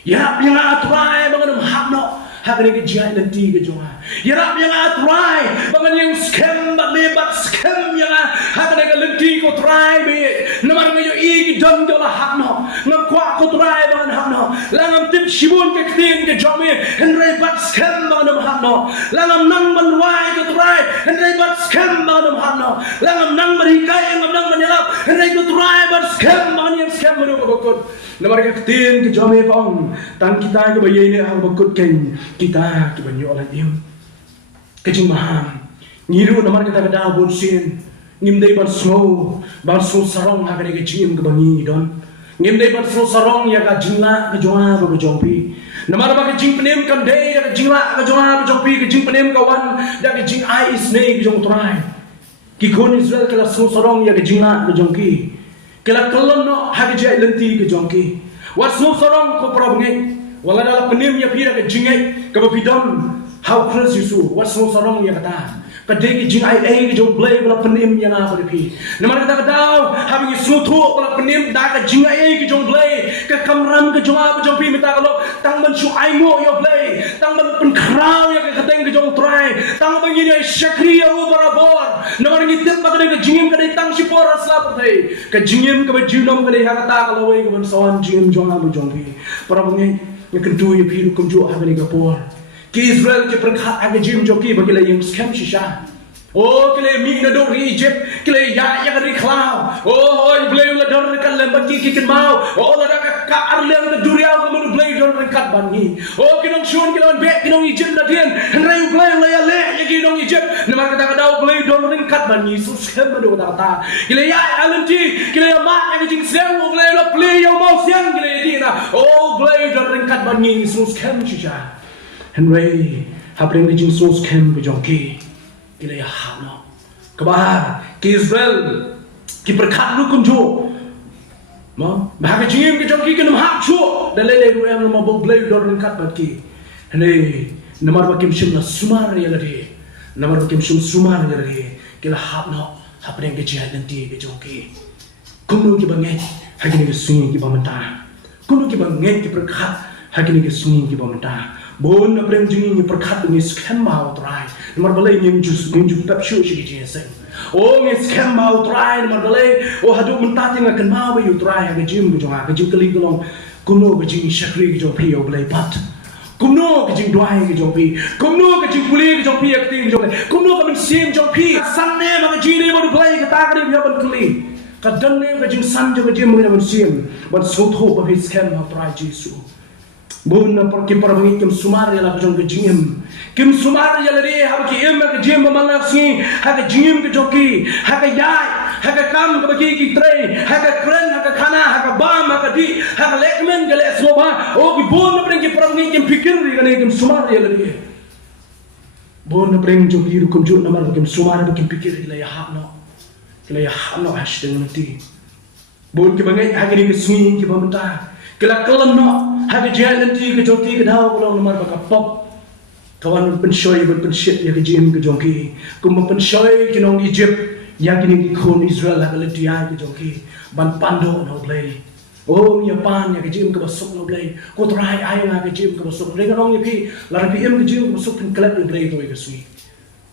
ya yang atrai bangan hak no hakani ke jai lenti ke jonga yarap yang atrai bangan yang scam bat lebat scam yang hakani ke lenti ko try be namar ngayo i dong jola hakno ngam kwa ko try bangan hakno langam tip shibun ke tin ke jomi henry bat scam bangan hakno langam nang ban wai ko try henry bat scam bangan hakno langam nang bari kai ngam nang manelap henry ko try bat scam bangan yang scam manu ko bakot namar ke tin ke jomi bang tang kita ke bayi ni hang bakot ken kita ke banyo ala im kecing maham ngiru namar kita ke dah bon sin ngim dei ban snow sarong ha ke jim ke bangi don ngim dei ban snow sarong ya ka jingla ke joa ke jompi namar ba ke jing penem kam dei ya ke jingla ke joa ke jompi ke jing penem ka wan ya ke jing ai snake ke jong trai ki kon Israel ke la snow sarong ya ke jingla ke jongki ke la kolon no ha ke jai lenti ke jongki wa snow sarong ko prob ngai wala dala penem ya pira ke jingai ke bidon how close you so wa snow sarong ya kata kadai jing ai ke jong play bala penim yang apa depi namar kata kadau habis sutu bala penim da ka jing ai ke jong play ke kamram ke jong apa jong pi minta kalau tang ban su ai mo yo play tang ban pen krau ya ke kateng ke jong try tang ban ni shakri ya barabor namar ni tip ba ke jingim kadai tang si por asla patai ke jingim ke jinom ke ha kata kalau wei ke ban sawan jingim jong apa jong pi para bangai ya kentu ya pi kum jo ha ke por कि इज़राइल के प्रखा आगे जिम जो की बगले young scam शिशा ओ कले मी न दो इजिप्ट कले या करी खलाव ओ होय ब्ले ला दर kan lembat ki kin mau o la ka arlem na duriaw ko mun blay don kat bangi o kinong shon kilon be kinong Egypt na dien henry blay la ya le ya kinong Egypt na makata ka daw blay don kat bangi so scam do ta kile ya alanti kile ya ma ya jing sem o blay la play yo mau sem kile di na o blay don kat bangi so scam shisha Henry habring di jing so scam ko jongki kile ya hano kabar ki Israel ki perkhat lu kunjo ma bhaga jim ke jongki ke nam hak chu dalele ru em ma bo blay dor kat bat ki Henry namar bakim shim na sumar ya lade namar bakim shim sumar ya lade kila hapno habring ke jihad nanti ke jongki kumnu ki bangai hagini ke sungi ki bamata kumnu ki bangai ki perkhat hagini ke sungi ki bamata bon na prem jingi ni perkhat ni scam mau try namar balai ni ju tap shu shi ki sen o ni scam mau try namar balai o hadu mentati nga kan mau you try ha jim ke jonga ke jim kali golong kuno ke jing shakri ke jo prio balai pat kuno ke jing dwai ke jo pi kuno ke jing puli ke jo pi ak ting jo kuno ke ben sim jo pi san ne ma ke jini mo balai ke ta ke bi ban kli ka dan ne ke jing san jo ke jim mo ben sim ban so tho pa bi scam mau try jisu bon na por ke par bangi kim sumar ya la jong ke jingem kim sumar ya la re ha ke em ke jim ma la si ha ke jingem ke joki ha ke yai ha ke kam ke bagi ki tre ha ke kren ha ke khana ha ke bam ha ke di ha ke lekmen ke le sloba o ki bon na preng ke par bangi kim fikir ri ke kim sumar ya la re bon na preng jo ki kum jo na mar kim sumar ba kim fikir la ya ha no ke la ya ha no hash deng ti bon ke bangai ha ke ni sungi ki bamta kila kalam no hagi jalan ti ke joti ke daw ulang nomor baka pop kawan penshoy penshit ya ke jim ke jongki kum penshoy ke nong Egypt ya kini ki khon Israel ha ke ya ke jongki ban pando no play oh ya pan ya ke jim ke basuk no play ko try ai na ke jim ke basuk re nong ya pi la pi em ke jim ke basuk pin klep play to ke sui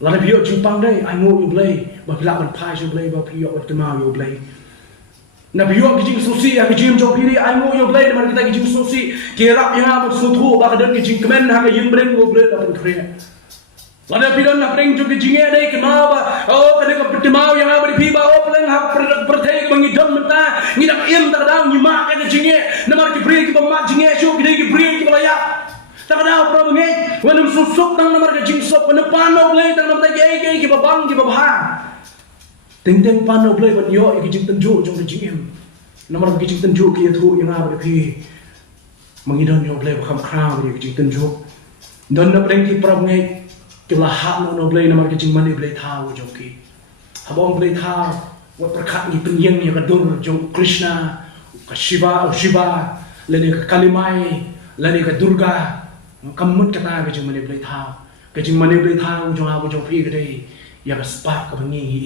la pi yo jim pang dai ai mo you play ba pila ban pai yo play ba pi yo ke ma yo play na biyo ke jing susi ha ke jim jo piri ai mo yo blade mar kita ke jing susi ke rap yang abot suthu ba ka dan ke jing kemen ha ke yim breng go blade apun kre la na pidon na breng jo ke jing e dai ke ma ba o ke ne ke mau yang abot pi ba o pleng ha perthai ke bangi dom menta ni na im ta daw ni ma ke jing e na mar ke bri ke ba ma jing e shu ke ke bri ke ba ya ta daw pro ngai wenum susuk tang na mar ke jing sok ne pan no blade tang na ta ke ba bang ke ba ha ting ting pan no play ban yo ki jing tan ju jong jing em namar ki jing tan ju ki thu yang a ba phi mangi don yo play ba kham khra ba ki jing tan ju don na play ki prab ngai ki la ha no play namar ki jing mani play tha wo jong ki habong play tha wa prakhat ni pen yang ya ka dur jong Krishna ka Shiva le ne ka Kalimai le ne ka Durga kamut ka ta ka jing mani play tha ka jing mani play tha wo jong a wo jong phi ka dei ya ka spa ka bangi hi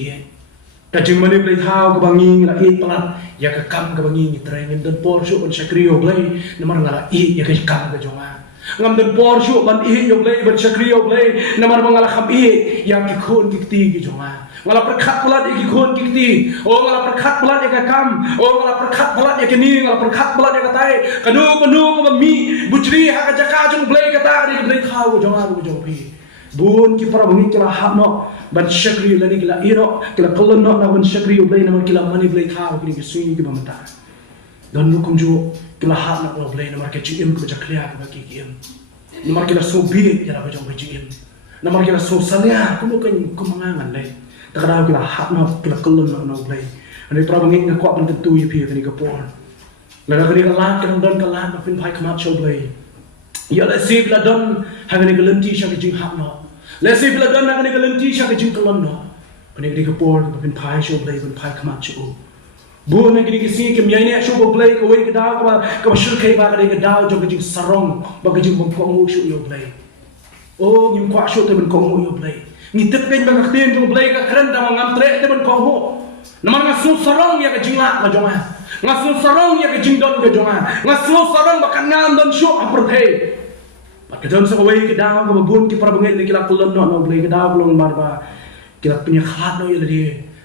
ta jing mani play thao ka bangi la e palat ya ka kam ka bangi ni trai ngin don por shu on shakrio play namar ngala e ya ka kam ka jonga ngam dan por shu ban i yok lei ban chakri yok lei namar mangala kham i ya ki khon ki jonga ngala perkhat pelat ki khon ki o ngala perkhat pelat ya kam o ngala perkhat pelat ya ni ngala perkhat pelat ya tai kanu ko mi bujri ha ka jaka jong blei kata ri blei khau jonga ko jong pi bun ki para bangi kila hapno ban chakri lani kila iro kila kolon no na ban chakri yok lei namar kila mani blei khau ki swing ki bamata dan nukum jo kila hapna ko blei namar ke chim ko jaklia ko ki kim namar kila so bi ya ba jong bi jim namar kila so salia ko kan ko mangangan lei takadaw kila hapna kila kolon no blei ani pra bangi nga ko ban tentu yi pi ni ka por la ka ni ka lat ka don ka lat na fin pai khamat show blei ya la sip la don ha ni ka lenti sha ka jing hapna la sip la don ha ni ka lenti sha ka jing kolon no ani ka ka por ka fin pai show blei ban pai khamat show bu me kini kisi ke miai ne show blei ko wei ka daw ka shul kai ba ka ni ka daw jo ka jing sarong ba ka jing bom ko mu show yo blei o ngim kwa show te ban ko mu yo blei ni tepen ba ka ten jo blei ka kran da ngam tre te ban ko ho namar nga su sarong ya ka jing la ma jonga nga su sarong ya ka jing don ka jonga nga su sarong ba kan ngam don show apur the ba ka don sa ko wei ka daw ka bun ki para bangai ni kila kulon no blei ka daw kulon mar ba kila punya khat no ya di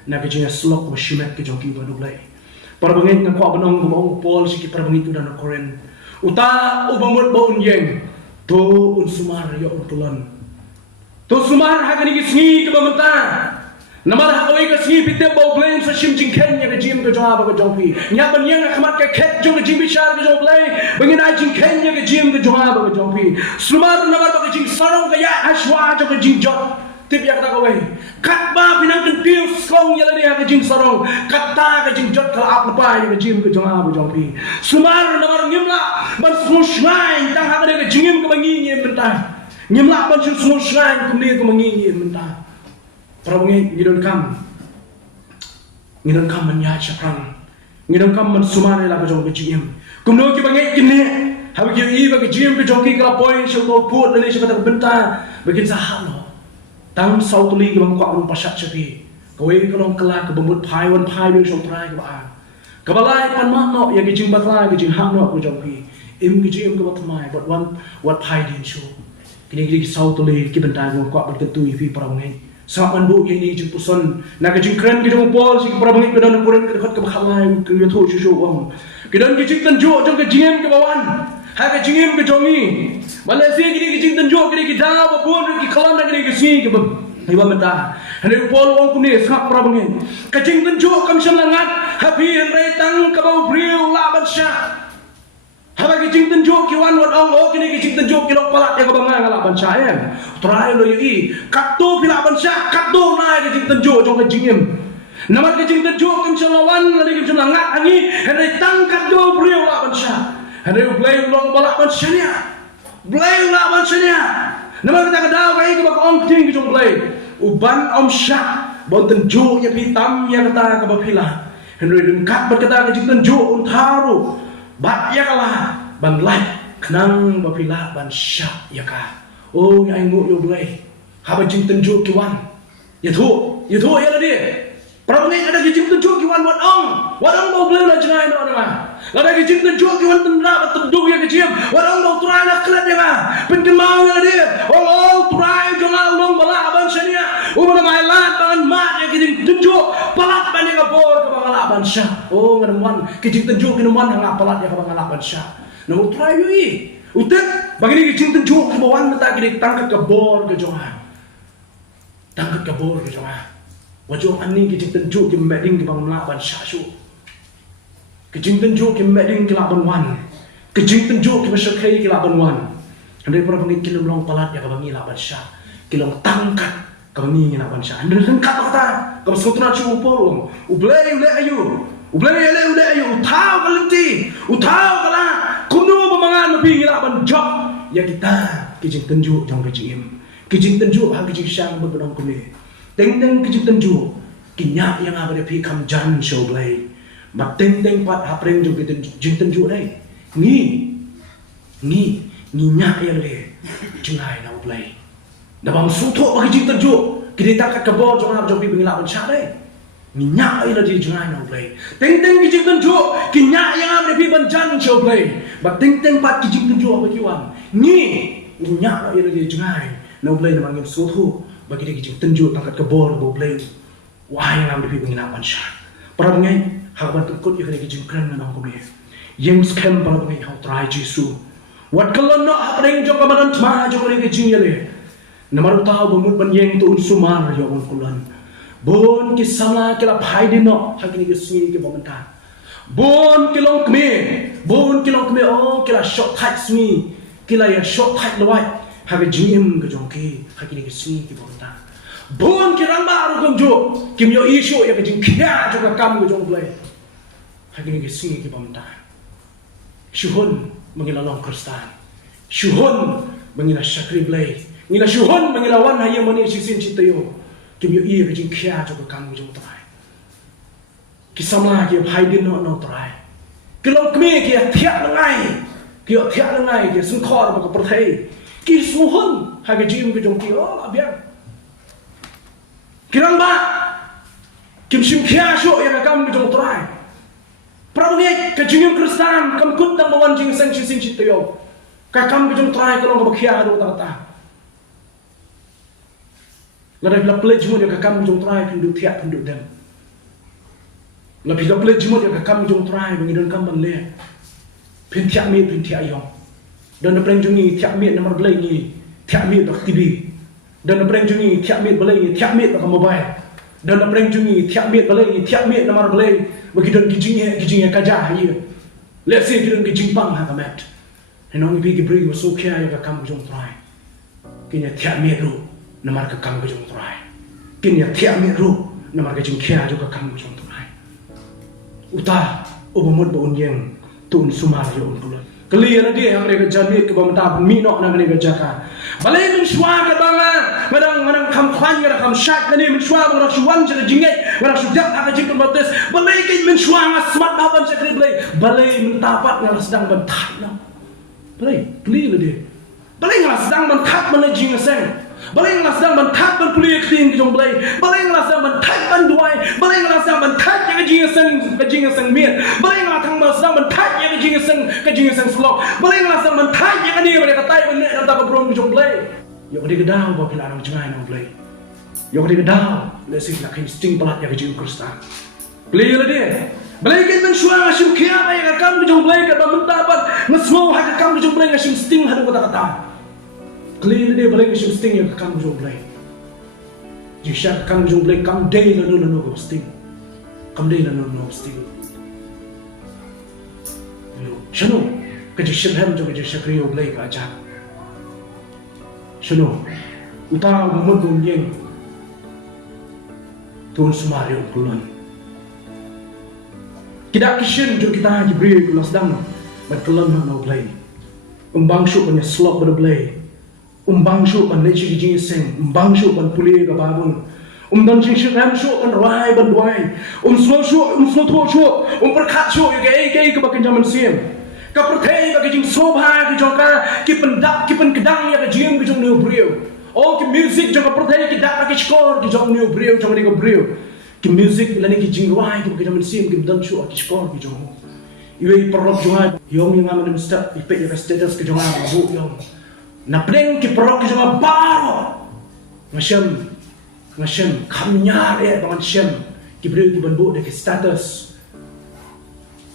na ka jing slok ba shimet ka jong ki ba blei para bangai nga ko banong ko ong pol si ki para bangai tu dan koren uta ubamut ba unyeng to un sumar ya un kulon to sumar ha kani ki sngi ka bamata namar ha oi ka sngi pitte ba blame sa shim jing ken ya ka jim ka jwa ba ka jong pi nya ban yang khamat ka khet jong ka jim bi shar ka jong blai bangin ai jing ken ya ka jim ka jwa ba ka jong pi sumar namar ba ka jing sarong ka ya ashwa jong ka jing jot tip ya kata kawai kat ba pinang kan pil slong ya la ka jing sarong kata ka jing jot ka ap pa ya ka jim ka jwa ba jong pi sumar namar ngimla ban smush ngai tang ha ka jingim ka bangi ngim bentah ngimla ban smush ngai kumni ka bangi ngim bentah para bangi ngidon kam manya chaprang ngidon kam man sumare la ka jong ka jingim kumno ki bangi kinni ha ki i ba ka jim ka jong ki ka point sho to put le sho ka bentah bagin sa halo tang sau tuli ki bang ko an pasat chapi kawai ka long kala ka bambut phai wan phai bi shong trai ka ba ka balai pan ma no ya ki jing ba kla ki jing ha no ko jong ki im ki jim ka bat mai but one what phai din shu kini ki sau tuli ki bentai ko ko bat tu fi para ngai sa man bu ye ni jing puson na ka jing kren ki jong pol si para ngai ka don ko ren ka khot ka khalai ki yo tho shu shu wang ki don ki jing tan jo jong ka jing ka bawan ha ka jing ka jong ni Malaysia kini ki tan jo kini ki da ba bon ki khalan kini ki si ki ba hai ba mata hane pol wong ku ni sak pra bangen ka jing tan jo kam sham langat happy and rai tang ka ba briu la ban sha ha ba ki jing tan jo ki wan wat ong o kini ki jing tan jo ki lok palat ya ka ba nga la ban sha ya try lo yi kat tu pila ban sha kat tu na ki jing tan jo jong ka jingim namar ki jing tan jo kam sham lawan la ki sham langat angi hane tang kat jo briu la ban sha hane play long palat ban sha ni Blay la ban senya nama kita ka daw kay ka ong ting jong blay uban om sha bon ten jo ya pi tam ya kata ka ba phila henry dun kat bat kata ka jing ten jo un tharu bat ya kala ban lai khnang ba phila ban sha ya ka o ai ngo yo blay ha ba jing ten jo ki wan ya thu ya la di pra ngai ada ki jing ten jo ki wan wat ong bo blay la jangai no na Lada ki jing tan jo ki wan tan ra ba tan du ya ki jim warang do turai na klat ya pen ke mau ya dia oh turai jo ngal long bala ban shania umana mai lat ban ma ya ki jing tan jo palat ban ya bor ka bangala ban sha oh ngan man ki jing tan jo ki man nga palat ya ka bangala ban sha no turai yo i utek bagini ki jing tan jo ki bawan ta ki tangkat ka bor ka jo tangkat ka bor ka jo wajong ani ki jing tan jo ki meding ki bangala ban sha shu Kejing tenjo ki meding ki laban wan kejing tenjo ki masyakai ki laban wan andai para pengit ki long palat ya ka bangi laban sha ki long tangkat ka bangi laban sha andai tangkat kata ka sutuna chu pol ublei ayu utau kalenti utau kala kuno bamangan mapi laban job ya kita kejing tenjo jang kejing tenjo ha kejing syang bebenong kumi teng kejing tenjo kinya yang ada pi kam jan show blai mà tên pat hapreng jo gitu jinten jo dai ni nya ya le jingai na play da bang su tho ba jinten jo kidi ta ka bo jo na jo bi bing la ban cha dai ni nya ya le jingai na play tên ki jinten jo ki nya ya am le bi ban jan show play ba ting pat ki jing tunjuk ba kiwan ni nya ya lagi jengai na blai na mangin sotu bagi dia ki jing tunjuk tangkat kebor bo blai wah yang am di pingin apan sha para ngai ha ba tu kot ya ki jing kran na ko me yang scam para ngai how try jisu wat kalon no ha ring jo ka badan tma jo ko ki jing ya le na maru ta bo mut ban yang tu sumar ya on kulan bon ki sama kila phai din no ha ki sui ki bo manta bon kilong kme oh kila shot tight sui kila ya shot tight lawai ha ke jim ke jong ki ha ki sui ki bo manta bon ki ramba ru kom jo kim yo issue ya ke jing kya jo ka kam ke jong play ha ki sui ki bo manta shuhun mangila long kristan shuhun mangila shakri play ngila shuhun mangila wan ha ye mani sisin chitayo kim yo ke jing kya jo ka kam ke jong trai kisama ki phai din no trai kilong kme ki thia langai ki sun khor ba ko prthei ki suhun ha ke jim ke jong ki o abiang kirang ba kim sim khia sho ya ka kam ke jong trai prawe ka jing kristan kam kut tang bawan jing sang sin chi toyo ka kam ke jong trai ko ba khia do ta la la pledge mo ya ka kam ke jong trai pin du thia pin du dem la pila pledge mo ya ka kam jong trai bangi don kam ban le pin thia yong don na preng jungi thia mi nomor blai ni thia mi dok tv don na preng jungi thia mi blai ni thia mi dok mobile don na preng jungi thia mi blai ni thia mi nomor blai bagi don ki jing ka ja hi le se ki don ki jing pang ha ka mat henong bi ki bri so kya ya ka kam jong trai kinya thia mi ru nomor ka kam jong trai kinya thia mi ru nomor ka jing kya jo ka kam jong trai uta ubumut ba unyeng tun sumar yo unkul kali na dia yang mereka jamit ke bamta mi no na mereka jaka balai min shwa ka banga madang kam khwan ya kam shat ni min shwa ba shwan jere jingai ba shu dak aka jikun bates balai ke min shwa nga smat na ban sakri balai min tapat nga sedang ban that na balai kali na dia balai nga sedang ban that ban jing seng balai nga sedang ban that ban kuliah clean ke jong balai nga sedang ban that ban duai balai nga sedang ban that ya ke jing seng miet balai nga thang ban sedang ban that ya ke jing seng slok balai nga sedang ban that ya ke ni ba ka tai ban ne ta ba brom jong yo ke daw ba pila nang jangai nang yo ke daw le sing la kin sting palat ya ke jing kristan play la dia balai ke men shwa shim kia ba ya kam jong ka ba menta ba ngasmo ha ka kam jong ngashim sting hadu kata clear dia balai ngashim sting ya ka kam jong jisha kam jong kam day la no go sting kam day la no sting yo shano ka jisha ham jo ka jisha kriyo blai ka aja shano uta mo dum yeng tun sumario kulon kita kishin jo kita jibril kulas dang bat kulon no blai umbang shu punya slop ber blai umbang shu ban nechi jing seng umbang shu ban puli ka babun dan jing shu ram shu ban rai ban duai slow shu perkhat shu ke bakin zaman sim ka perthei ka jing sobha ki joka ki pendak ki kedang ya ka jing ki jong new brio oh ki music joka perthei ki dak ki score ki jong new brio jong ni ko brio ki music lani ki jing rai ki bakin zaman sim ki dan shu ki score ki jong iwe perok jonga yong yang aman mesta ipe ya ka status ki jonga bu yong na preng ki perok ki jonga baro ngasham kamnyar ya bangan shem ki brio ki banbu de ki status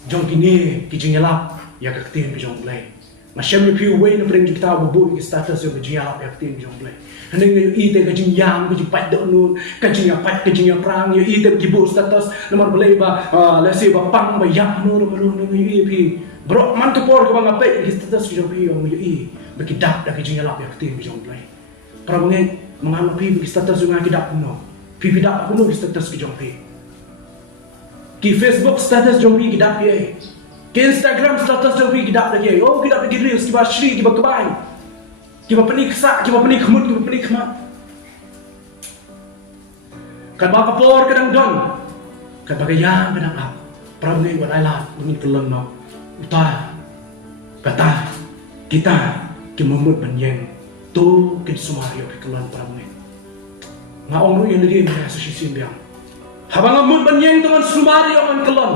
jong kini ki jingelap ya ka tin ki jong play ngasham ni piu way na preng ki ta bu ki status yo ki jingelap ya ka tin ki jong play haning ni ite ka jing yang ki pat do nun ka jing ya pat ka jing ya prang yo ite ki bu status nomor play ba la se ba pang ba yak no no ni pi bro man ka por ka bang ape ki status ki jong pi yo i ba ki dak da ki jingelap ya ka tin ki jong play para bangeng mengano pi ki status yo ki dak no pi dak ko no ki status ki jong pi ki Facebook status jong pi ki dak pi ki Instagram status jong pi ki dak lagi oh ki dak pi reels ki ba shri ki ba kebai ki ba penik sa ki ba penik khmut ki ba penik khma kan ba ka por kadang don kan ba yang kadang ap pram ngai wa lai la ngin kelon no uta kata kita ki memut banyeng tu ki sumario ki kelon pram ngai nga ong ru yen dia sa sisim biang habang amut banyeng dengan sumario man kelon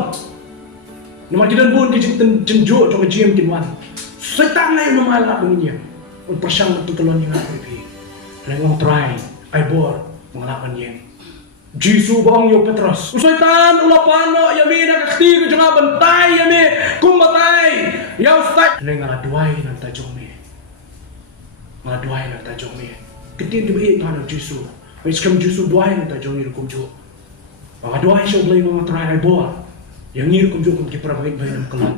Nama kita pun kita jenjuk coba cium kinwan. Setan lain memalak dunia. Un persang tu kelon yang aku pi. Lengong try, I bor mengalahkan yang. Jisu bang yo Petros. Setan ulah pano yami nak kakti ke jangan bentai yami kumbatai. Ya ustaz. Lengong aduai nak tajong me. Ngaduai nak tajong me. Ketin tiba pano Jisu. Wis kam Jisu duai nak tajong ni kumjo. Mga duai siya blay mga try I bor. Yang ngir kumjo kum kipra bagay ng kalan.